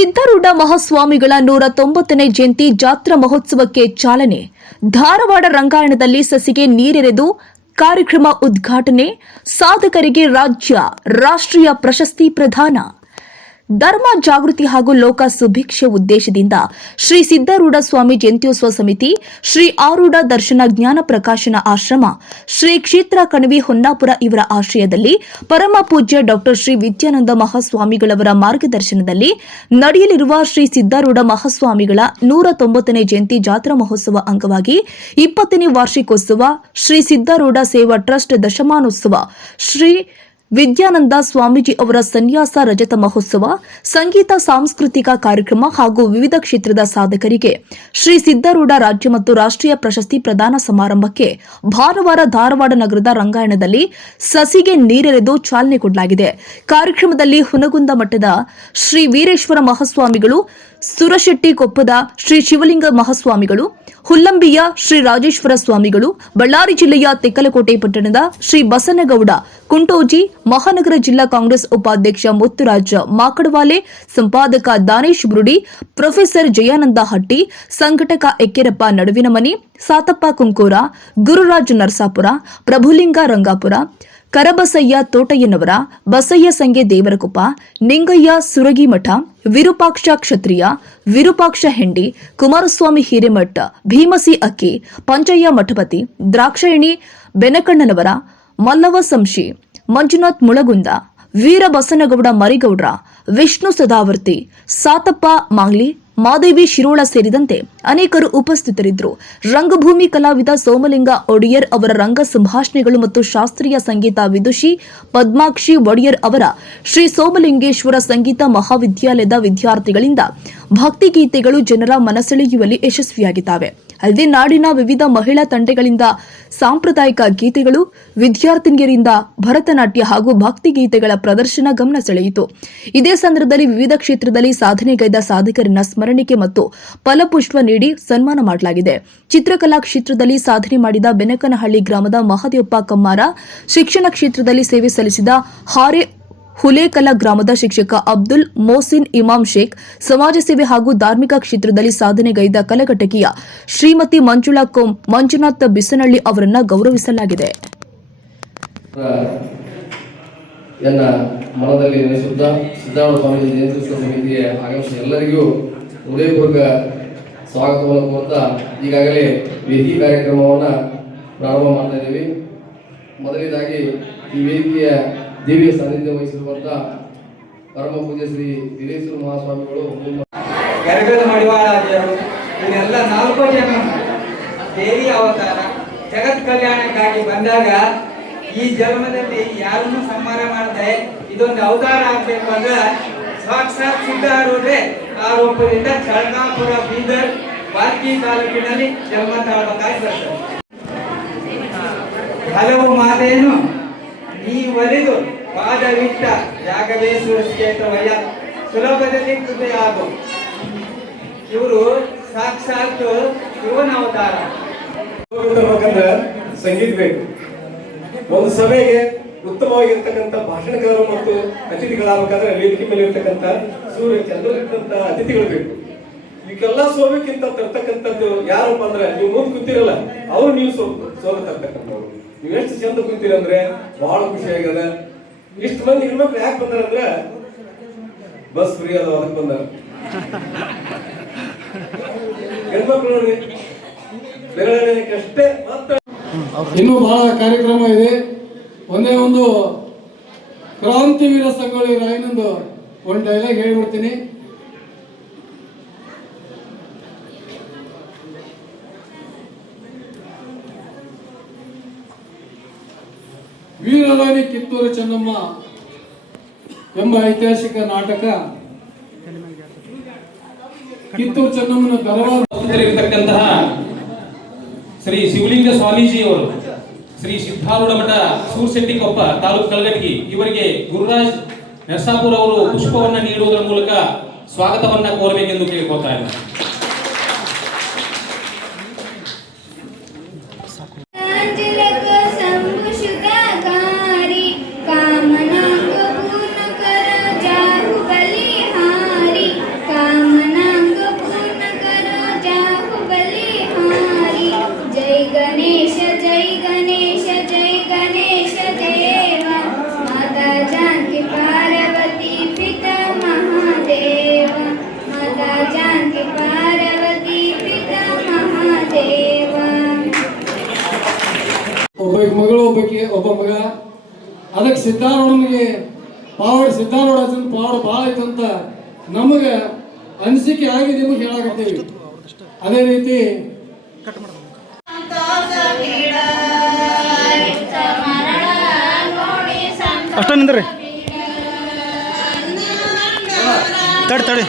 ಸಿದ್ದಾರೂಢ ಮಹಾಸ್ವಾಮಿಗಳ 190ನೇ ಜಯಂತಿ ಜಾತ್ರಾ ಮಹೋತ್ಸವಕ್ಕೆ ಚಾಲನೆ. ಧಾರವಾಡ ರಂಗಾಯಣದಲ್ಲಿ ಸಸಿಗೆ ನೀರೆರೆದು ಕಾರ್ಯಕ್ರಮ ಉದ್ಘಾಟನೆ. ಸಾಧಕರಿಗೆ ರಾಜ್ಯ ರಾಷ್ಟ್ರೀಯ ಪ್ರಶಸ್ತಿ ಪ್ರದಾನ. ಧರ್ಮ ಜಾಗೃತಿ ಹಾಗೂ ಲೋಕ ಸುಭಿಕ್ಷೆ ಉದ್ದೇಶದಿಂದ ಶ್ರೀ ಸಿದ್ದಾರೂಢ ಸ್ವಾಮಿ ಜಯಂತ್ಯೋತ್ಸವ ಸಮಿತಿ, ಶ್ರೀ ಆರೂಢ ದರ್ಶನ ಜ್ಞಾನ ಪ್ರಕಾಶನ ಆಶ್ರಮ, ಶ್ರೀ ಕ್ಷೇತ್ರ ಕಣವಿ ಹೊನ್ನಾಪುರ ಇವರ ಆಶ್ರಯದಲ್ಲಿ ಪರಮ ಪೂಜ್ಯ ಡಾಕ್ಟರ್ ಶ್ರೀ ವಿದ್ಯಾನಂದ ಮಹಾಸ್ವಾಮಿಗಳವರ ಮಾರ್ಗದರ್ಶನದಲ್ಲಿ ನಡೆಯಲಿರುವ ಶ್ರೀ ಸಿದ್ದಾರೂಢ ಮಹಾಸ್ವಾಮಿಗಳ 190ನೇ ಜಯಂತಿ ಜಾತ್ರಾ ಮಹೋತ್ಸವ ಅಂಗವಾಗಿ 20ನೇ ವಾರ್ಷಿಕೋತ್ಸವ, ಶ್ರೀ ಸಿದ್ದಾರೂಢ ಸೇವಾ ಟ್ರಸ್ಟ್ ದಶಮಾನೋತ್ಸವ, ಶ್ರೀ ವಿದ್ಯಾನಂದ ಸ್ವಾಮೀಜಿ ಅವರ ಸನ್ಯಾಸ ರಜತ ಮಹೋತ್ಸವ, ಸಂಗೀತ ಸಾಂಸ್ಕೃತಿಕ ಕಾರ್ಯಕ್ರಮ ಹಾಗೂ ವಿವಿಧ ಕ್ಷೇತ್ರದ ಸಾಧಕರಿಗೆ ಶ್ರೀ ಸಿದ್ದಾರೂಢ ರಾಜ್ಯ ಮತ್ತು ರಾಷ್ಟ್ರೀಯ ಪ್ರಶಸ್ತಿ ಪ್ರದಾನ ಸಮಾರಂಭಕ್ಕೆ ಭಾನುವಾರ ಧಾರವಾಡ ನಗರದ ರಂಗಾಯಣದಲ್ಲಿ ಸಸಿಗೆ ನೀರೆರೆದು ಚಾಲನೆ ಕೊಡಲಾಗಿದೆ. ಕಾರ್ಯಕ್ರಮದಲ್ಲಿ ಹುನಗುಂದ ಮಠದ ಶ್ರೀ ವೀರೇಶ್ವರ ಮಹಾಸ್ವಾಮಿಗಳು, ಸುರಶೆಟ್ಟಿ ಕೊಪ್ಪದ ಶ್ರೀ ಶಿವಲಿಂಗ ಮಹಾಸ್ವಾಮಿಗಳು, ಹುಲ್ಲಂಬಿಯ ಶ್ರೀ ರಾಜೇಶ್ವರ ಸ್ವಾಮಿಗಳು, ಬಳ್ಳಾರಿ ಜಿಲ್ಲೆಯ ತೆಕ್ಕಲಕೋಟೆ ಪಟ್ಟಣದ ಶ್ರೀ ಬಸನಗೌಡ ಕುಂಟೋಜಿ, ಮಹಾನಗರ ಜಿಲ್ಲಾ ಕಾಂಗ್ರೆಸ್ ಉಪಾಧ್ಯಕ್ಷ ಮುತ್ತುರಾಜ್ ಮಾಕಡವಾಲೆ, ಸಂಪಾದಕ ದಾನೇಶ್ ಬುರುಡಿ, ಪ್ರೊಫೆಸರ್ ಜಯಾನಂದ ಹಟ್ಟಿ, ಸಂಘಟಕ ಎಕ್ಕೆರಪ್ಪ ನಡುವಿನಮನಿ, ಸಾತಪ್ಪ ಕುಂಕೂರ, ಗುರುರಾಜ್ ನರಸಾಪುರ, ಪ್ರಭುಲಿಂಗ ರಂಗಾಪುರ, ಕರಬಸಯ್ಯ ತೋಟಯ್ಯನವರ, ಬಸಯ್ಯ ಸಂಗೆ ದೇವರಕೊಪ್ಪ, ನಿಂಗಯ್ಯ ಸುರಗಿಮಠ, ವಿರೂಪಾಕ್ಷ ಕ್ಷತ್ರಿಯ, ವಿರೂಪಾಕ್ಷ ಹೆಂಡಿ, ಕುಮಾರಸ್ವಾಮಿ ಹಿರೇಮಠ, ಭೀಮಸಿ ಅಕ್ಕಿ, ಪಂಚಯ್ಯ ಮಠಪತಿ, ದ್ರಾಕ್ಷಾಯಣಿ ಬೆನಕಣ್ಣನವರ, ಮಲ್ಲವ ಸಂಶಿ, ಮಂಜುನಾಥ್ ಮುಳಗುಂದ, ವೀರ ಬಸನಗೌಡ ಮರಿಗೌಡ್ರ, ವಿಷ್ಣು ಸದಾವರ್ತಿ, ಸಾತಪ್ಪ ಮಾಂಗ್ಲಿ, ಮಾದೇವಿ ಶಿರೋಳ ಸೇರಿದಂತೆ ಅನೇಕರು ಉಪಸ್ಥಿತರಿದ್ದರು. ರಂಗಭೂಮಿ ಕಲಾವಿದ ಸೋಮಲಿಂಗ ಒಡೆಯರ್ ಅವರ ರಂಗ ಸಂಭಾಷಣೆಗಳು ಮತ್ತು ಶಾಸ್ತ್ರೀಯ ಸಂಗೀತ ವಿದುಷಿ ಪದ್ಮಾಕ್ಷಿ ಒಡೆಯರ್ ಅವರ ಶ್ರೀ ಸೋಮಲಿಂಗೇಶ್ವರ ಸಂಗೀತ ಮಹಾವಿದ್ಯಾಲಯದ ವಿದ್ಯಾರ್ಥಿಗಳಿಂದ ಭಕ್ತಿಗೀತೆಗಳು ಜನರ ಮನಸೆಳೆಯುವಲ್ಲಿ ಯಶಸ್ವಿಯಾಗಿದ್ದಾವೆ. ಅಲ್ಲದೆ ನಾಡಿನ ವಿವಿಧ ಮಹಿಳಾ ತಂಡಗಳಿಂದ ಸಾಂಪ್ರದಾಯಿಕ ಗೀತೆಗಳು, ವಿದ್ಯಾರ್ಥಿನಿಯರಿಂದ ಭರತನಾಟ್ಯ ಹಾಗೂ ಭಕ್ತಿಗೀತೆಗಳ ಪ್ರದರ್ಶನ ಗಮನ ಸೆಳೆಯಿತು. ಇದೇ ಸಂದರ್ಭದಲ್ಲಿ ವಿವಿಧ ಕ್ಷೇತ್ರದಲ್ಲಿ ಸಾಧನೆಗೈದ ಸಾಧಕರನ್ನ ಸ್ಮರಣಿಕೆ ಮತ್ತು ಫಲಪುಷ್ಪ ನೀಡಿ ಸನ್ಮಾನ ಮಾಡಲಾಗಿದೆ. ಚಿತ್ರಕಲಾ ಕ್ಷೇತ್ರದಲ್ಲಿ ಸಾಧನೆ ಮಾಡಿದ ಬೆನಕನಹಳ್ಳಿ ಗ್ರಾಮದ ಮಹದೇವಪ್ಪ ಕಮ್ಮಾರ, ಶಿಕ್ಷಣ ಕ್ಷೇತ್ರದಲ್ಲಿ ಸೇವೆ ಸಲ್ಲಿಸಿದ ಹುಲೇಕಲ ಗ್ರಾಮದ ಶಿಕ್ಷಕ ಅಬ್ದುಲ್ ಮೋಸಿನ್ ಇಮಾಮ್ ಶೇಖ್, ಸಮಾಜ ಸೇವೆ ಹಾಗೂ ಧಾರ್ಮಿಕ ಕ್ಷೇತ್ರದಲ್ಲಿ ಸಾಧನೆಗೈದ ಕಲಘಟಕಿಯ ಶ್ರೀಮತಿ ಮಂಜುಳಾ ಮಂಜುನಾಥ್ ಬಿಸನಹಳ್ಳಿ ಅವರನ್ನು ಗೌರವಿಸಲಾಗಿದೆ. ಮನದಲ್ಲಿ ನೆನೆಸುತ್ತಾ ಸಿದ್ದಾರೂಢ ಸ್ವಾಮೀಜಿ ಜಯಂತ್ಯೋತ್ಸವ ಸಮಿತಿಗೆ ಆಗಮಿಸಿದ ಎಲ್ಲರಿಗೂ ಹೃದಯಪೂರ್ವಕ ಸ್ವಾಗತವನ್ನು ಕೋರ್ತಾ ಈಗಾಗಲೇ ವೇದಿಕೆ ಕಾರ್ಯಕ್ರಮವನ್ನು ಪ್ರಾರಂಭ ಮಾಡ್ತಾ ಇದ್ದೀವಿ. ಮೊದಲನೇದಾಗಿ ಈ ವೇದಿಕೆಯ ದಿವ್ಯ ಸಾನ್ನಿಧ್ಯ ವಹಿಸಿರುವಂತಹ ಪರಮ ಪೂಜ್ಯ ಶ್ರೀ ವೀರೇಶ್ವರ ಮಹಾಸ್ವಾಮಿಗಳು ಗರಗದ ಮಡಿವಾಳಾದಿಯರು ಇವರೆಲ್ಲ 4 ಜನ ದೇವಿ ಅವತಾರ ಜಗತ್ ಕಲ್ಯಾಣಕ್ಕಾಗಿ ಬಂದಾಗ ಈ ಜನ್ಮದಲ್ಲಿ ಯಾರನ್ನು ಸಂಹಾರ ಮಾಡದೆ ಇದೊಂದು ಅವತಾರ ಆಗ್ಬೇಕು ಅಂದ್ರೆ ಸಾಕ್ಷಾತ್ ಸಿದ್ದಾರೂಢರೇ ಆ ರೂಪದಿಂದ ಚಳಕಾಪುರ, ಬೀದರ್, ಬಾಲ್ಕಿ ತಾಲೂಕಿನಲ್ಲಿ ಜನ್ಮ ತಾಳಬೇಕಾಗಿ ಬರ್ತದೆ. ಹಲವು ಮಾತೇನು ನೀ ಒಲಿದು ಪಾದವಿಟ್ಟ ಯಾಗವೇ ಸುರಕ್ಷೇತ್ರವಯ್ಯ ಸುಲಭದಲ್ಲಿ ಕೃಪೆಯಾಗು. ಇವರು ಸಾಕ್ಷಾತ್ ಶಿವನ ಅವತಾರ. ಸಂಗೀತ ಬೇಕು. ಒಂದು ಸಭೆಗೆ ಉತ್ತಮವಾಗಿರ್ತಕ್ಕಂಥ ಭಾಷಣಕಾರರು ಮತ್ತು ಅತಿಥಿಗಳಾಗಬೇಕಾದ್ರೆ ವೇದಿಕೆ ಮೇಲೆ ಇರ್ತಕ್ಕಂಥ ಸೂರ್ಯ ಚಂದ್ರದಂತ ಅತಿಥಿಗಳು ಬೇಕು. ಈಗೆಲ್ಲ ಸೋಬೇಕಿಂತ ತರ್ತಕ್ಕಂಥದ್ದು ಯಾರಪ್ಪ ಅಂದ್ರೆ ನೀವು ಮುಂದೆ ಕೂತಿರಲ್ಲ, ಅವ್ರು ನೀವು ಸೋಲ ತರ್ತಕ್ಕಂಥವ್ರು. ನೀವು ಎಷ್ಟು ಚಂದ ಕೂತೀರಂದ್ರೆ ಬಹಳ ಖುಷಿ ಆಗ್ಯದ. ಇಷ್ಟು ಮಂದಿ ಹೆಣ್ಮಕ್ಳು ಯಾಕೆ ಬಂದಾರಂದ್ರೆ ಬಸ್ ಫ್ರೀ ಅದ ಅದಕ್ಕೆ ಬಂದಾರ. ಹೆಣ್ಮಕ್ಳು ನೋಡಿ ಅಷ್ಟೇ. ಇನ್ನೂ ಬಹಳ ಕಾರ್ಯಕ್ರಮ ಇದೆ. ಒಂದೇ ಒಂದು ಕ್ರಾಂತಿವೀರ ಸಂಗೊಳ್ಳಿ ರಾಯಣ್ಣಂದು ಒಂದು ಡೈಲಾಗ್ ಹೇಳ್ಬಿಡ್ತೀನಿ. ವೀರರಾಣಿ ಕಿತ್ತೂರು ಚೆನ್ನಮ್ಮ ಎಂಬ ಐತಿಹಾಸಿಕ ನಾಟಕ ಕಿತ್ತೂರು ಚೆನ್ನಮ್ಮನ ಧಾರವಾಡದಲ್ಲಿರತಕ್ಕಂತಹ ಶ್ರೀ ಶಿವಲಿಂಗ ಸ್ವಾಮೀಜಿ ಅವರು, ಶ್ರೀ ಸಿದ್ದಾರೂಢ ಮಠ ಸೂರ್ಶೆಟ್ಟಿ ಕೊಪ್ಪ ತಾಲೂಕು ಕಲಘಟಗಿ ಇವರಿಗೆ ಗುರುರಾಜ್ ನರಸಾಪುರ ಅವರು ಪುಷ್ಪವನ್ನ ನೀಡುವುದರ ಮೂಲಕ ಸ್ವಾಗತವನ್ನ ಕೋರಬೇಕೆಂದು ಕೇಳಿಕೊಳ್ತಾ ಇದ್ದಾರೆ. ಕಾಮನಾಂಗ ಪೂರ್ಣಕರ ಜಾಹು ಬಲಿಹಾರಿ ಮಗಳು ಒಬ್ಬ ಮಗ. ಅದಕ್ಕೆ ಸಿದ್ಧಾರೂಢನಿಗೆ ಸಿದ್ಧಾರೂಢ ಪಾವಡ ಭಾಳ ಐತಂತ ನಮಗೆ ಅನಿಸಿಕೆ ಆಗಿ ನಿಮಗೆ ಹೇಳಾಕತ್ತೀವಿ. ಅದೇ ರೀತಿ ಅಷ್ಟೊಂದು ನಿಂದ್ರಿ ತಡಿ